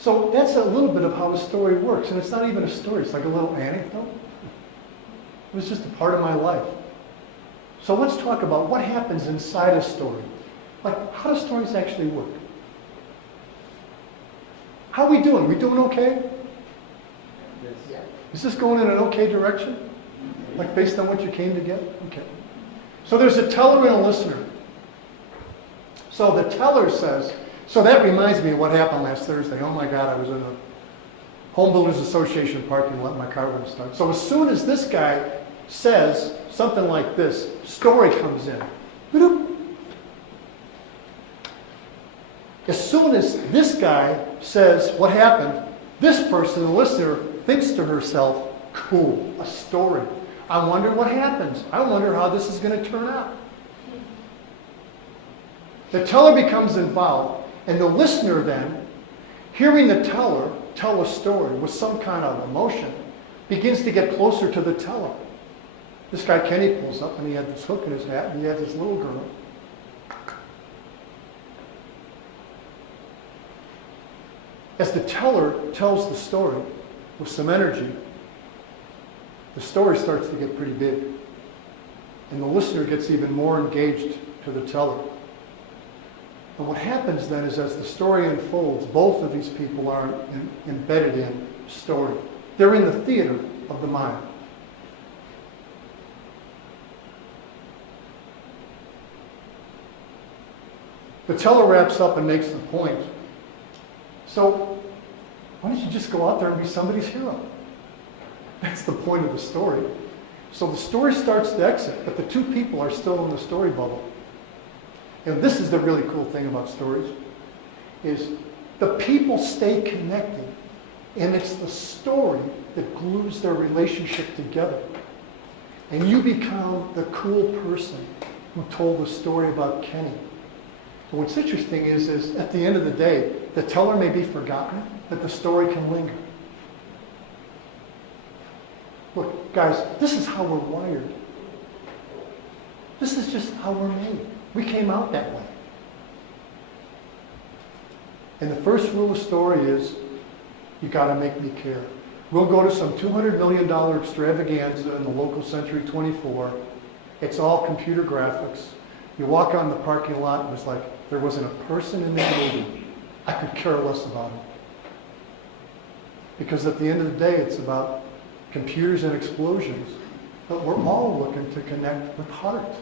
So that's a little bit of how a story works. And it's not even a story. It's like a little anecdote. It was just a part of my life. So let's talk about what happens inside a story. Like, how do stories actually work? How are we doing? We doing okay? Yes. Is this going in an okay direction? Like based on what you came to get? Okay. So there's a teller and a listener. So the teller says, so that reminds me of what happened last Thursday. Oh my God, I was in a Home Builders Association parking lot, my car wouldn't start. So as soon as this guy says something like this, story comes in. Bloop. As soon as this guy says what happened, this person, the listener, thinks to herself, cool, a story. I wonder what happens. I wonder how this is going to turn out. The teller becomes involved, and the listener then, hearing the teller tell a story with some kind of emotion, begins to get closer to the teller. This guy Kenny pulls up, and he had this hook in his hat, and he had this little girl. As the teller tells the story with some energy, the story starts to get pretty big. And the listener gets even more engaged to the teller. And what happens then is as the story unfolds, both of these people are embedded in story. They're in the theater of the mind. The teller wraps up and makes the point. So, why don't you just go out there and be somebody's hero? That's the point of the story. So the story starts to exit, but the two people are still in the story bubble. And this is the really cool thing about stories, is the people stay connected, and it's the story that glues their relationship together. And you become the cool person who told the story about Kenny. And what's interesting is at the end of the day, the teller may be forgotten, but the story can linger. Look, guys, this is how we're wired. This is just how we're made. We came out that way. And the first rule of story is, you got to make me care. We'll go to some $200 million extravaganza in the local Century 24. It's all computer graphics. You walk on the parking lot and it's like, there wasn't a person in that movie. I could care less about it. Because at the end of the day, it's about computers and explosions. But we're all looking to connect with heart.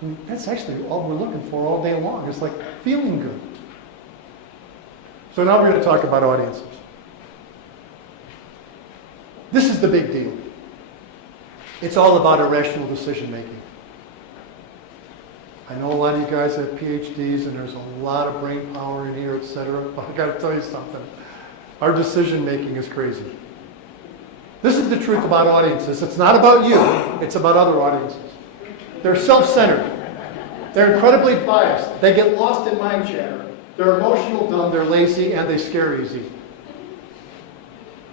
And that's actually all we're looking for all day long. It's like feeling good. So now we're going to talk about audiences. This is the big deal. It's all about irrational decision making. I know a lot of you guys have PhDs and there's a lot of brain power in here, etc. But I got to tell you something. Our decision making is crazy. This is the truth about audiences. It's not about you. It's about other audiences. They're self-centered. They're incredibly biased. They get lost in mind chatter. They're emotional, dumb, they're lazy, and they scare easy.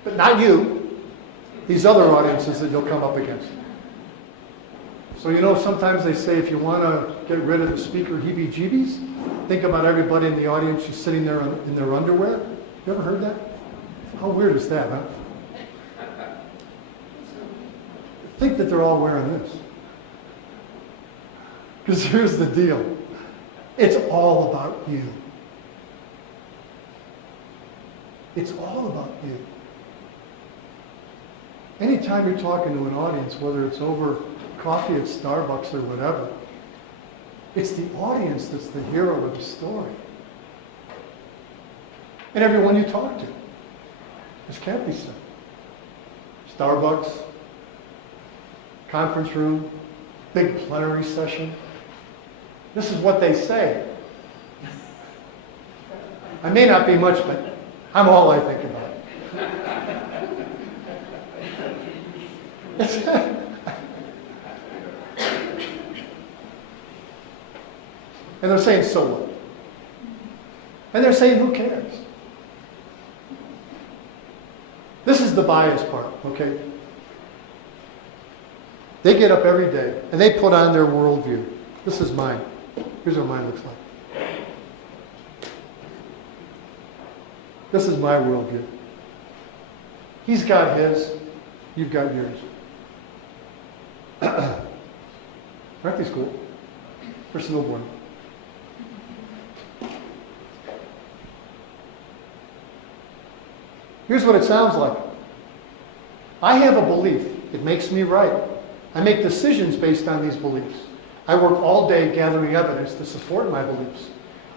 But not you. These other audiences that you'll come up against. So you know, sometimes they say if you want to get rid of the speaker heebie-jeebies, think about everybody in the audience who's sitting there in their underwear. You ever heard that? How weird is that, huh? Think that they're all wearing this. Because here's the deal. It's all about you. It's all about you. Anytime you're talking to an audience, whether it's over coffee at Starbucks or whatever, it's the audience that's the hero of the story. And everyone you talk to. This can't be said. Starbucks, conference room, big plenary session. This is what they say. I may not be much, but I'm all I think about. And they're saying, so what? And they're saying, who cares? This is the bias part, okay? They get up every day and they put on their worldview. This is mine. Here's what mine looks like. This is my worldview. He's got his, you've got yours. Aren't these cool? For snowboarding. Here's what it sounds like. I have a belief. It makes me right. I make decisions based on these beliefs. I work all day gathering evidence to support my beliefs.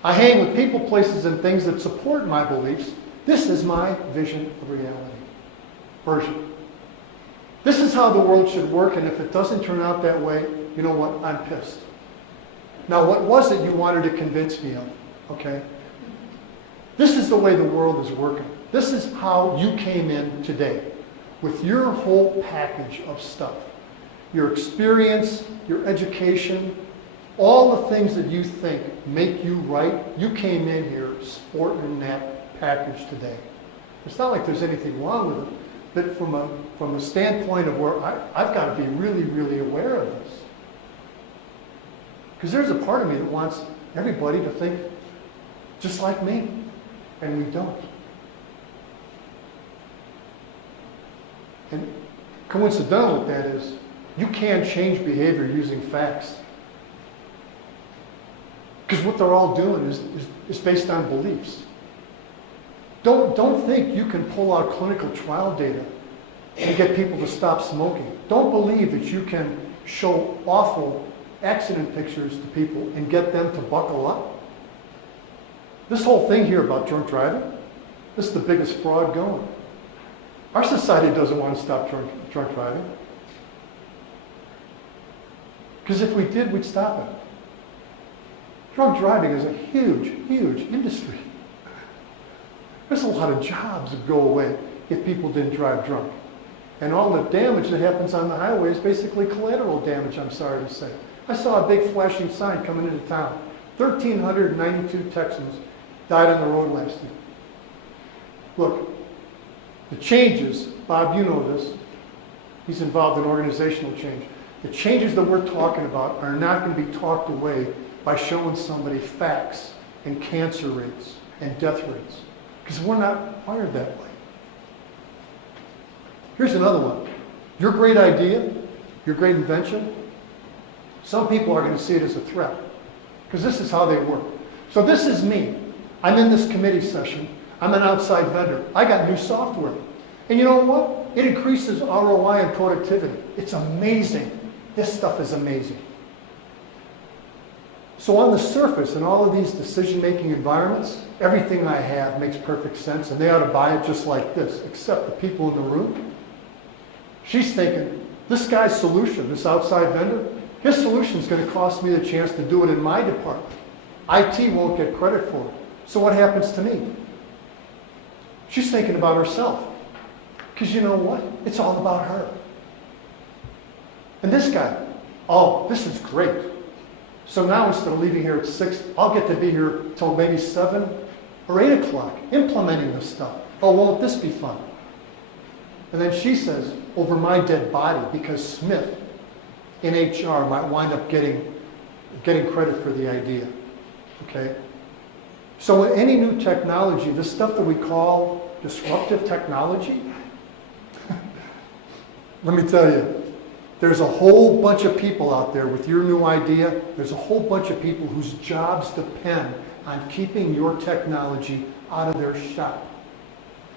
I hang with people, places, and things that support my beliefs. This is my vision of reality. Version. This is how the world should work, and if it doesn't turn out that way, you know what? I'm pissed. Now, what was it you wanted to convince me of? Okay? This is the way the world is working. This is how you came in today, with your whole package of stuff. Your experience, your education, all the things that you think make you right, you came in here sporting that package today. It's not like there's anything wrong with it, but from a standpoint of where I've got to be really, really aware of this. Because there's a part of me that wants everybody to think just like me, and we don't. And coincidental with that is, you can change behavior using facts. Because what they're all doing is based on beliefs. Don't think you can pull out clinical trial data and get people to stop smoking. Don't believe that you can show awful accident pictures to people and get them to buckle up. This whole thing here about drunk driving, this is the biggest fraud going. Our society doesn't want to stop drunk driving. Because if we did, we'd stop it. Drunk driving is a huge, huge industry. There's a lot of jobs that go away if people didn't drive drunk. And all the damage that happens on the highway is basically collateral damage, I'm sorry to say. I saw a big flashing sign coming into town. 1,392 Texans died on the road last year. Look, the changes, Bob, you know this, he's involved in organizational change. The changes that we're talking about are not going to be talked away by showing somebody facts and cancer rates and death rates. Because we're not wired that way. Here's another one. Your great idea, your great invention, some people are going to see it as a threat. Because this is how they work. So this is me. I'm in this committee session. I'm an outside vendor. I got new software. And you know what? It increases ROI and productivity. It's amazing. This stuff is amazing. So on the surface, in all of these decision-making environments, everything I have makes perfect sense, and they ought to buy it just like this, except the people in the room. She's thinking, this guy's solution, this outside vendor, his solution is going to cost me the chance to do it in my department. IT won't get credit for it. So what happens to me? She's thinking about herself. Because you know what? It's all about her. And this guy, oh, this is great. So now instead of leaving here at 6, I'll get to be here till maybe 7 or 8 o'clock implementing this stuff. Oh, won't this be fun? And then she says, over my dead body, because Smith in HR might wind up getting credit for the idea. Okay? So with any new technology, this stuff that we call disruptive technology, let me tell you, there's a whole bunch of people out there with your new idea. There's a whole bunch of people whose jobs depend on keeping your technology out of their shop.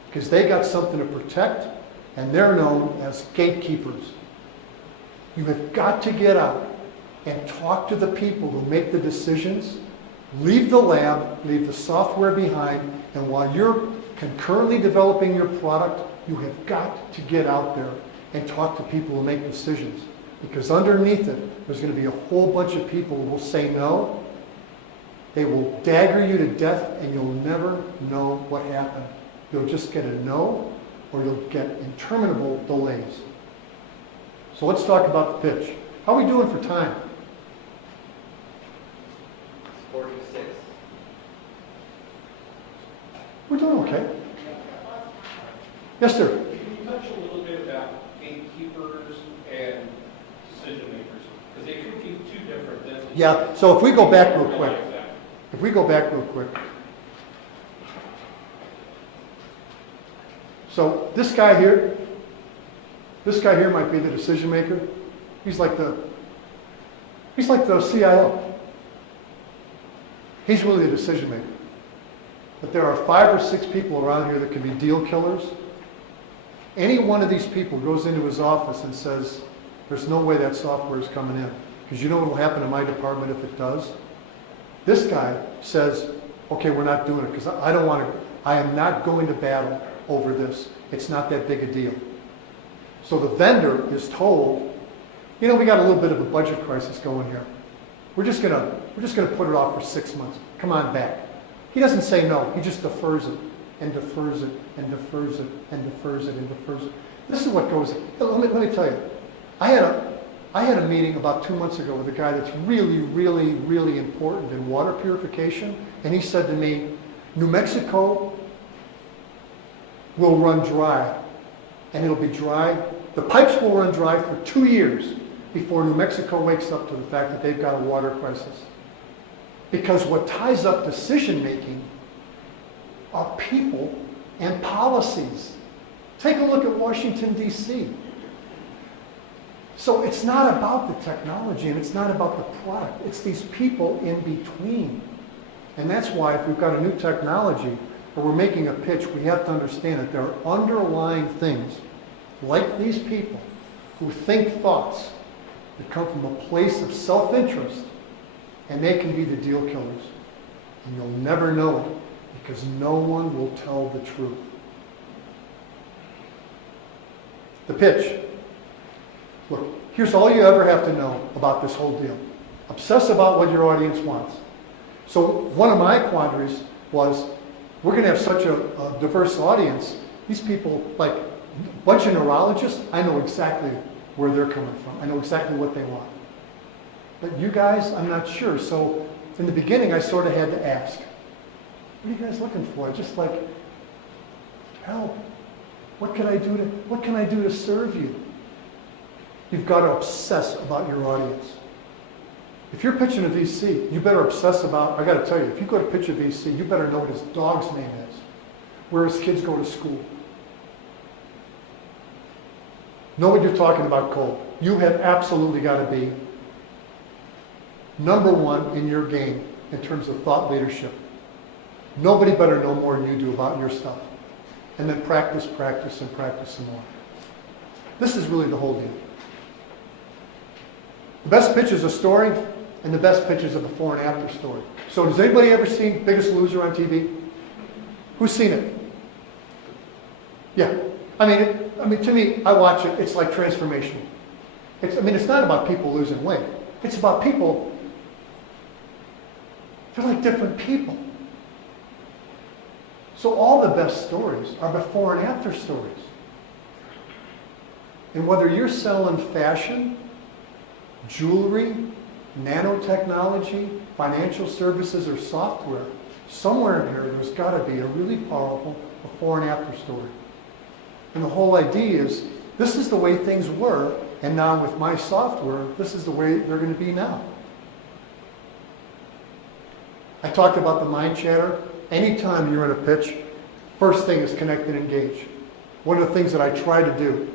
Because they got something to protect, and they're known as gatekeepers. You have got to get out and talk to the people who make the decisions. Leave the lab, leave the software behind, and while you're concurrently developing your product, you have got to get out there and talk to people who make decisions. Because underneath it, there's going to be a whole bunch of people who will say no. They will dagger you to death, and you'll never know what happened. You'll just get a no, or you'll get interminable delays. So let's talk about the pitch. How are we doing for time? 46. We're doing okay. Yes, sir. Can you touch a little bit about gatekeepers and decision makers? Because they could be two different things. Yeah, so if we go back real quick. So this guy here might be the decision maker. He's like the CIO. He's really the decision maker. But there are 5 or 6 people around here that can be deal killers. Any one of these people goes into his office and says, there's no way that software is coming in. Because you know what will happen in my department if it does? This guy says, okay, we're not doing it because I am not going to battle over this. It's not that big a deal. So the vendor is told, you know, we got a little bit of a budget crisis going here. We're just gonna put it off for 6 months. Come on back. He doesn't say no. He just defers it and defers it and defers it and defers it and defers it. This is what goes. Let me tell you. I had a meeting about 2 months ago with a guy that's really, really, really important in water purification, and he said to me, New Mexico will run dry, and it'll be dry. The pipes will run dry for 2 years before New Mexico wakes up to the fact that they've got a water crisis. Because what ties up decision making are people and policies. Take a look at Washington, D.C. So it's not about the technology and it's not about the product. It's these people in between. And that's why if we've got a new technology or we're making a pitch, we have to understand that there are underlying things like these people who think thoughts that come from a place of self-interest, and they can be the deal killers. And you'll never know it because no one will tell the truth. The pitch. Look, here's all you ever have to know about this whole deal. Obsess about what your audience wants. So one of my quandaries was, we're going to have such a diverse audience. These people, like a bunch of neurologists, I know exactly where they're coming from. I know exactly what they want. But you guys, I'm not sure. So in the beginning, I sort of had to ask, what are you guys looking for? Just like, help. What can I do to serve you? You've got to obsess about your audience. If you're pitching a VC, you better obsess about, I got to tell you, if you go to pitch a VC, you better know what his dog's name is, where his kids go to school. Know what you're talking about, Cole. You have absolutely got to be number one in your game in terms of thought leadership. Nobody better know more than you do about your stuff. And then practice, practice, and practice some more. This is really the whole deal. The best pitch is a story, and the best pitch is a before and after story. So has anybody ever seen Biggest Loser on TV? Who's seen it? Yeah. I mean, to me, I watch it, it's like transformational. It's not about people losing weight. It's about people, they're like different people. So all the best stories are before and after stories. And whether you're selling fashion, jewelry, nanotechnology, financial services, or software, somewhere in here there's got to be a really powerful before and after story. And the whole idea is, this is the way things were, and now with my software, this is the way they're going to be now. I talked about the mind chatter. Anytime you're in a pitch, first thing is connect and engage. One of the things that I try to do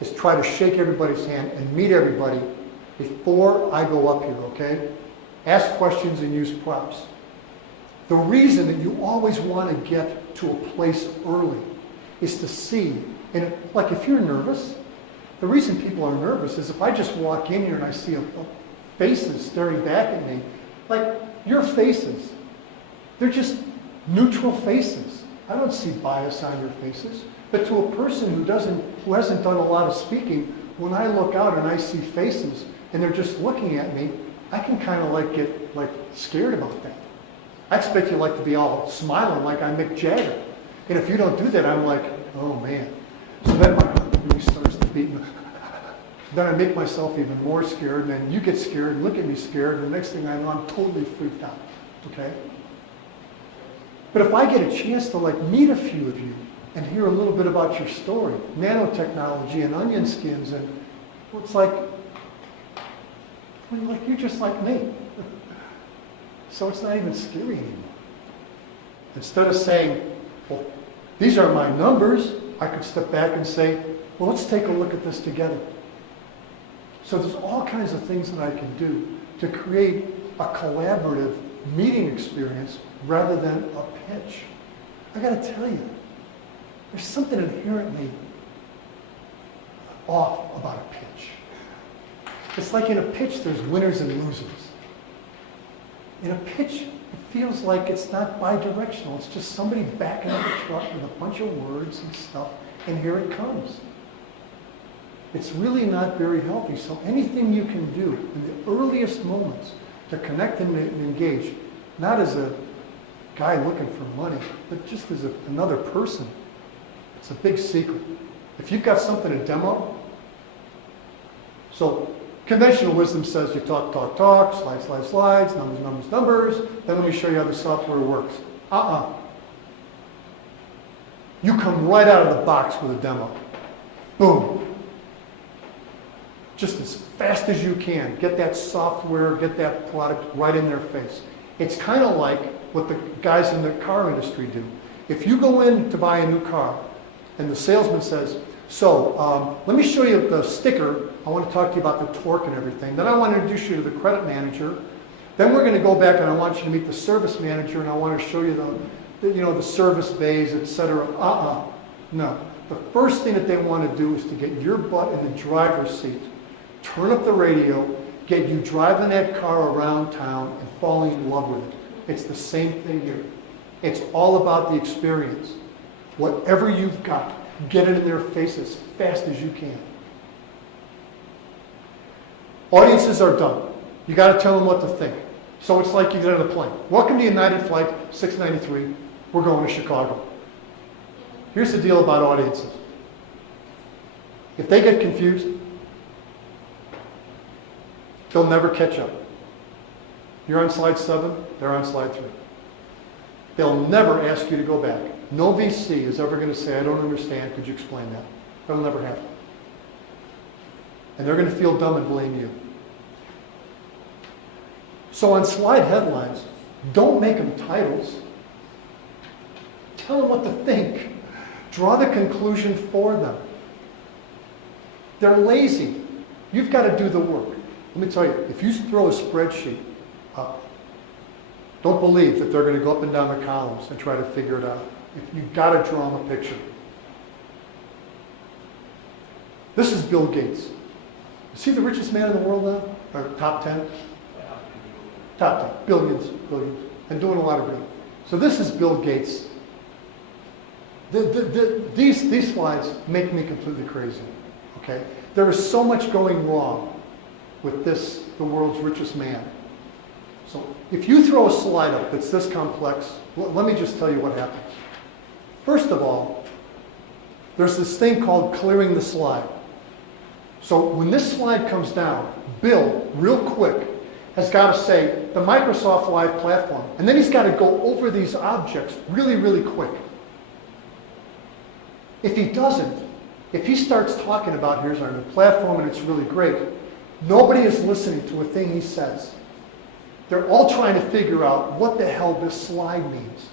is try to shake everybody's hand and meet everybody before I go up here, okay? Ask questions and use props. The reason that you always want to get to a place early is to see, and like if you're nervous, the reason people are nervous is if I just walk in here and I see faces staring back at me, like your faces, they're just neutral faces. I don't see bias on your faces. But to a person who hasn't done a lot of speaking, when I look out and I see faces and they're just looking at me, I can kind of get scared about that. I expect you to be all smiling like I'm Mick Jagger. And if you don't do that, I'm like, oh man. So then my heart really starts to beat. Then I make myself even more scared, and then you get scared and look at me scared, and the next thing I know, I'm totally freaked out. Okay? But if I get a chance to meet a few of you and hear a little bit about your story, nanotechnology and onion skins, and it's like you're just like me. So it's not even scary anymore. Instead of saying, well, these are my numbers, I could step back and say, well, let's take a look at this together. So there's all kinds of things that I can do to create a collaborative meeting experience rather than a pitch. I got to tell you, there's something inherently off about a pitch. It's like in a pitch, there's winners and losers. In a pitch, it feels like it's not bi-directional. It's just somebody backing up a truck with a bunch of words and stuff, and here it comes. It's really not very healthy. So anything you can do in the earliest moments to connect and engage, not as a guy looking for money, but just as another person, it's a big secret. If you've got something to demo, so conventional wisdom says you talk, slides, numbers, then let me show you how the software works. You come right out of the box with a demo. Boom. Just as fast as you can. Get that software, get that product right in their face. It's kind of like what the guys in the car industry do. If you go in to buy a new car and the salesman says, so let me show you the sticker. I want to talk to you about the torque and everything. Then I want to introduce you to the credit manager. Then we're going to go back and I want you to meet the service manager and I want to show you the service bays, etc. No. The first thing that they want to do is to get your butt in the driver's seat, turn up the radio, get you driving that car around town and falling in love with it. It's the same thing here. It's all about the experience. Whatever you've got, get it in their face as fast as you can. Audiences are done. You got to tell them what to think. So it's like you get on a plane. Welcome to United Flight 693. We're going to Chicago. Here's the deal about audiences. If they get confused, they'll never catch up. You're on slide 7, they're on slide 3. They'll never ask you to go back. No VC is ever going to say, I don't understand, could you explain that? That'll never happen. And they're going to feel dumb and blame you. So on slide headlines, don't make them titles. Tell them what to think. Draw the conclusion for them. They're lazy. You've got to do the work. Let me tell you, if you throw a spreadsheet up, don't believe that they're going to go up and down the columns and try to figure it out. You've got to draw them a picture. This is Bill Gates. Is he the richest man in the world now? Or top 10? Top 10. Billions. And doing a lot of good. So this is Bill Gates. These slides make me completely crazy. Okay? There is so much going wrong with this, the world's richest man. So if you throw a slide up that's this complex, let me just tell you what happens. First of all, there's this thing called clearing the slide. So when this slide comes down, Bill, real quick, has got to say the Microsoft Live platform. And then he's got to go over these objects really quick. If he doesn't, if he starts talking about here's our new platform and it's really great, nobody is listening to a thing he says. They're all trying to figure out what the hell this slide means.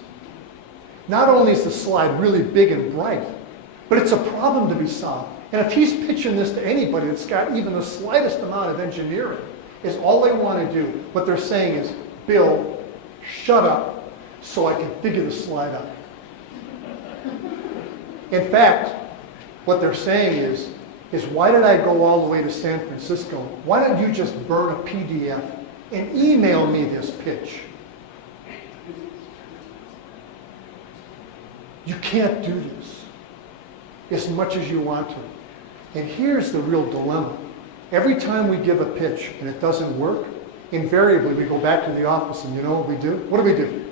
Not only is the slide really big and bright, but it's a problem to be solved. And if he's pitching this to anybody that's got even the slightest amount of engineering, is all they want to do, what they're saying is, Bill, shut up so I can figure the slide out. In fact, what they're saying is why did I go all the way to San Francisco? Why don't you just burn a PDF and email me this pitch? You can't do this as much as you want to. And here's the real dilemma. Every time we give a pitch and it doesn't work, invariably we go back to the office and you know what we do? What do?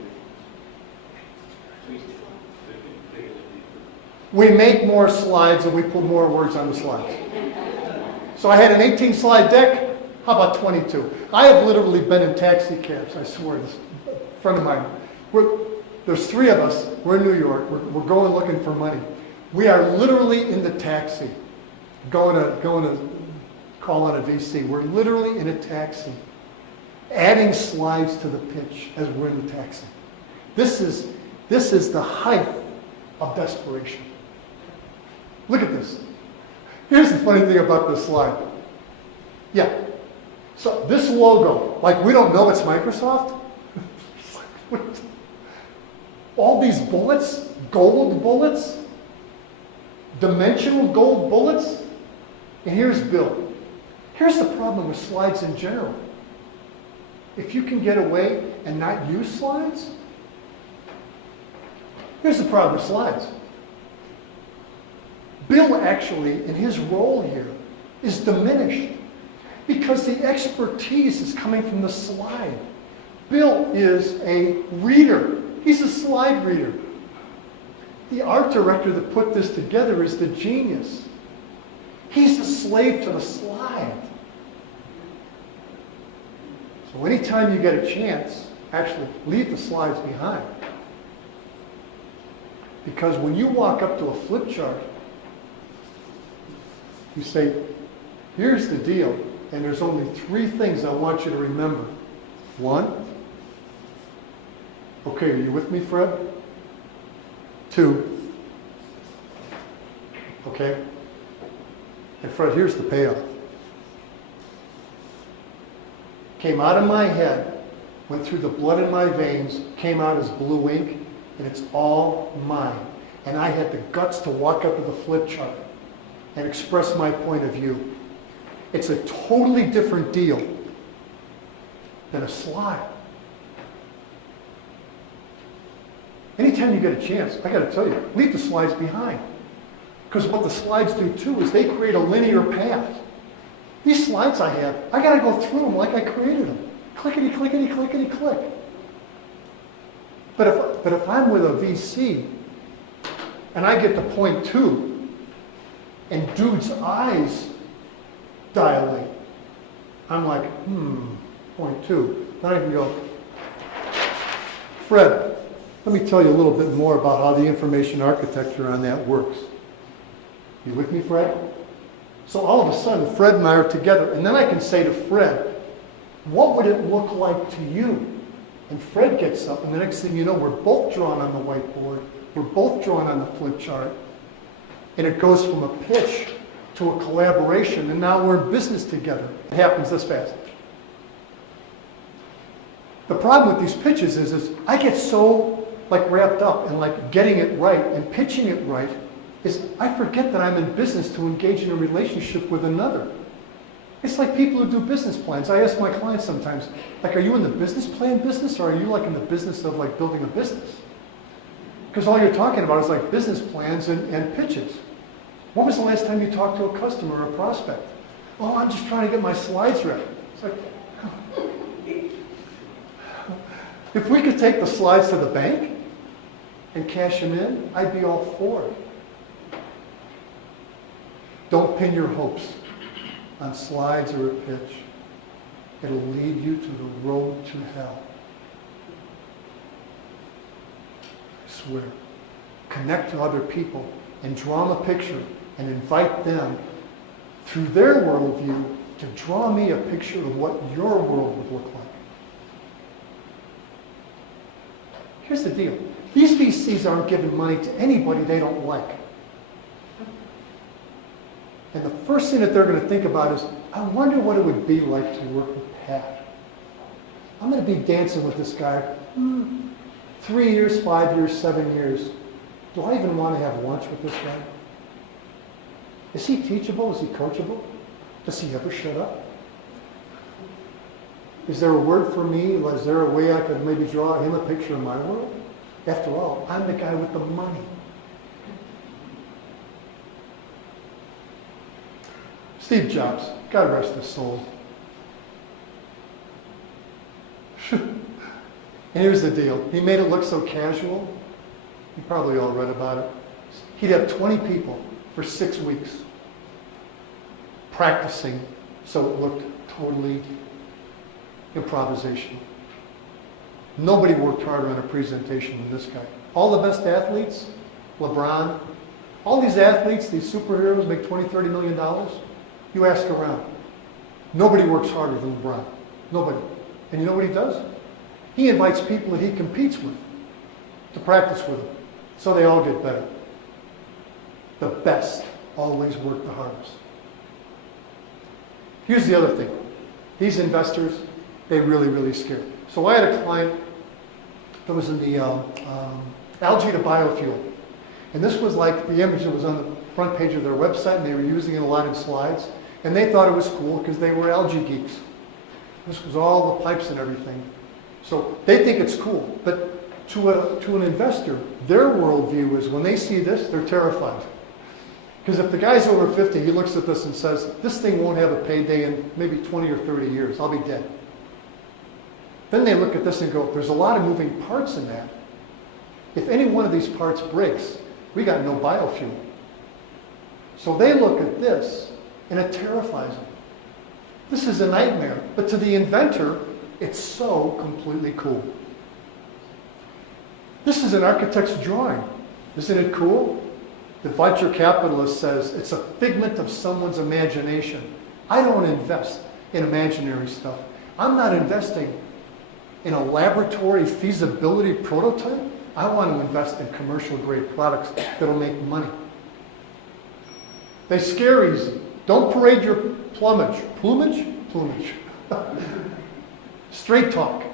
We make more slides and we put more words on the slides. So I had an 18-slide deck. How about 22? I have literally been in taxi cabs, I swear. This friend of mine, there's 3 of us. We're in New York. We're going looking for money. We are literally in the taxi, going to call on a VC. We're literally in a taxi, adding slides to the pitch as we're in the taxi. This is the height of desperation. Look at this. Here's the funny thing about this slide. Yeah. So this logo, like we don't know it's Microsoft. All these bullets, gold bullets, dimensional gold bullets. And here's Bill. Here's the problem with slides in general. If you can get away and not use slides, here's the problem with slides. Bill actually, in his role here, is diminished because the expertise is coming from the slide. Bill is a reader. He's a slide reader. The art director that put this together is the genius. He's a slave to the slide. So anytime you get a chance, actually leave the slides behind. Because when you walk up to a flip chart, you say, here's the deal, and there's only 3 things I want you to remember. 1, okay, are you with me, Fred? 2, okay? And Fred, here's the payoff. Came out of my head, went through the blood in my veins, came out as blue ink, and it's all mine. And I had the guts to walk up to the flip chart and express my point of view. It's a totally different deal than a slide. Anytime you get a chance, I got to tell you, leave the slides behind. Because what the slides do too is they create a linear path. These slides I have, I got to go through them like I created them. Clickety, clickety, clickety, click. But if I'm with a VC and I get to point 2 and dude's eyes dilate, I'm like, point 2. Then I can go, Fred, let me tell you a little bit more about how the information architecture on that works. You with me, Fred? So all of a sudden, Fred and I are together, and then I can say to Fred, what would it look like to you? And Fred gets up, and the next thing you know, we're both drawn on the whiteboard, we're both drawn on the flip chart, and it goes from a pitch to a collaboration, and now we're in business together. It happens this fast. The problem with these pitches is I get so wrapped up in getting it right and pitching it right, is I forget that I'm in business to engage in a relationship with another. It's like people who do business plans. I ask my clients sometimes, are you in the business plan business, or are you in the business of building a business? Because all you're talking about is business plans and pitches. When was the last time you talked to a customer or a prospect? Oh, I'm just trying to get my slides ready. It's like, if we could take the slides to the bank and cash them in, I'd be all for it. Don't pin your hopes on slides or a pitch. It'll lead you to the road to hell. I swear. Connect to other people and draw them a picture and invite them through their worldview to draw me a picture of what your world would look like. Here's the deal. These VCs aren't giving money to anybody they don't like. And the first thing that they're going to think about is, I wonder what it would be like to work with Pat. I'm going to be dancing with this guy 3 years, 5 years, 7 years. Do I even want to have lunch with this guy? Is he teachable? Is he coachable? Does he ever shut up? Is there a word for me? Is there a way I could maybe draw him a picture of my world? After all, I'm the guy with the money. Steve Jobs, God rest his soul. And here's the deal. He made it look so casual. You probably all read about it. He'd have 20 people for 6 weeks practicing so it looked totally improvisational. Nobody worked harder on a presentation than this guy. All the best athletes, LeBron, all these athletes, these superheroes make $20, $30 million. You ask around. Nobody works harder than LeBron. Nobody. And you know what he does? He invites people that he competes with to practice with him. So they all get better. The best always work the hardest. Here's the other thing. These investors, they really, really scare me. So I had a client that was in the algae to biofuel. And this was like the image that was on the front page of their website, and they were using it a lot in slides. And they thought it was cool because they were algae geeks. This was all the pipes and everything. So they think it's cool. But to an investor, their worldview is when they see this, they're terrified. Because if the guy's over 50, he looks at this and says, this thing won't have a payday in maybe 20 or 30 years. I'll be dead. Then they look at this and go, there's a lot of moving parts in that. If any one of these parts breaks, we got no biofuel. So they look at this, and it terrifies them. This is a nightmare. But to the inventor, it's so completely cool. This is an architect's drawing. Isn't it cool? The venture capitalist says it's a figment of someone's imagination. I don't invest in imaginary stuff. I'm not investing in a laboratory feasibility prototype. I want to invest in commercial grade products that'll make money. They scare easy. Don't parade your plumage. Plumage? Plumage. Straight talk.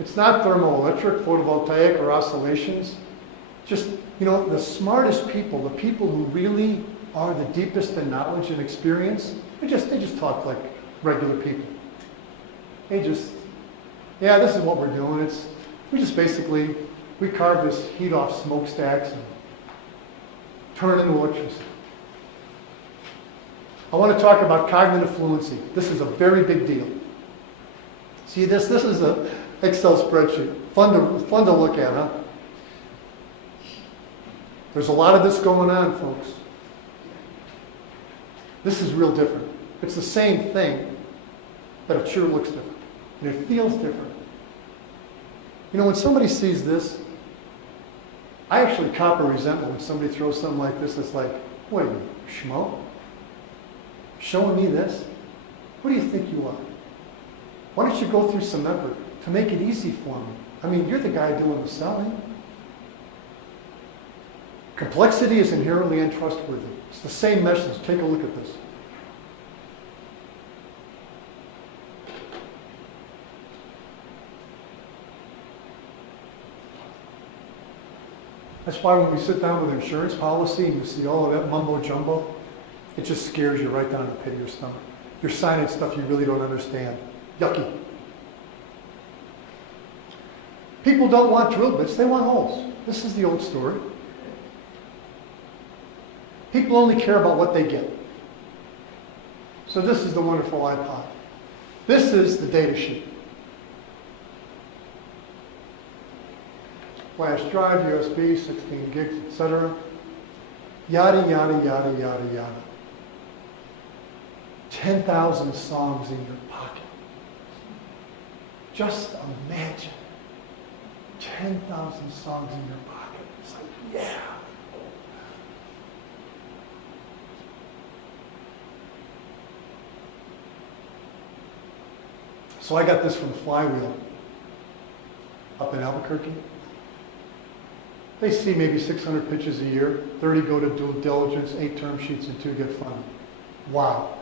It's not thermoelectric, photovoltaic, or oscillations. Just, the smartest people, the people who really are the deepest in knowledge and experience, they just talk like regular people. This is what we're doing. We carve this heat off smokestacks and turn it into electricity. I want to talk about cognitive fluency. This is a very big deal. See this? This is an Excel spreadsheet. Fun to look at, huh? There's a lot of this going on, folks. This is real different. It's the same thing, but it sure looks different. And it feels different. When somebody sees this, I actually cop a resentment when somebody throws something like this. It's like, what are you, schmo? Showing me this? What do you think you are? Why don't you go through some effort to make it easy for me? You're the guy doing the selling. Complexity is inherently untrustworthy. It's the same message. Take a look at this. That's why when we sit down with an insurance policy and you see all of that mumbo jumbo, it just scares you right down to the pit of your stomach. You're signing stuff you really don't understand. Yucky. People don't want drill bits, they want holes. This is the old story. People only care about what they get. So this is the wonderful iPod. This is the data sheet. Flash drive, USB, 16 gigs, etc. Yada, yada, yada, yada, yada. 10,000 songs in your pocket. Just imagine 10,000 songs in your pocket. It's like, yeah. So I got this from Flywheel up in Albuquerque. They see maybe 600 pitches a year, 30 go to due diligence, 8 term sheets, and 2 get funded. Wow.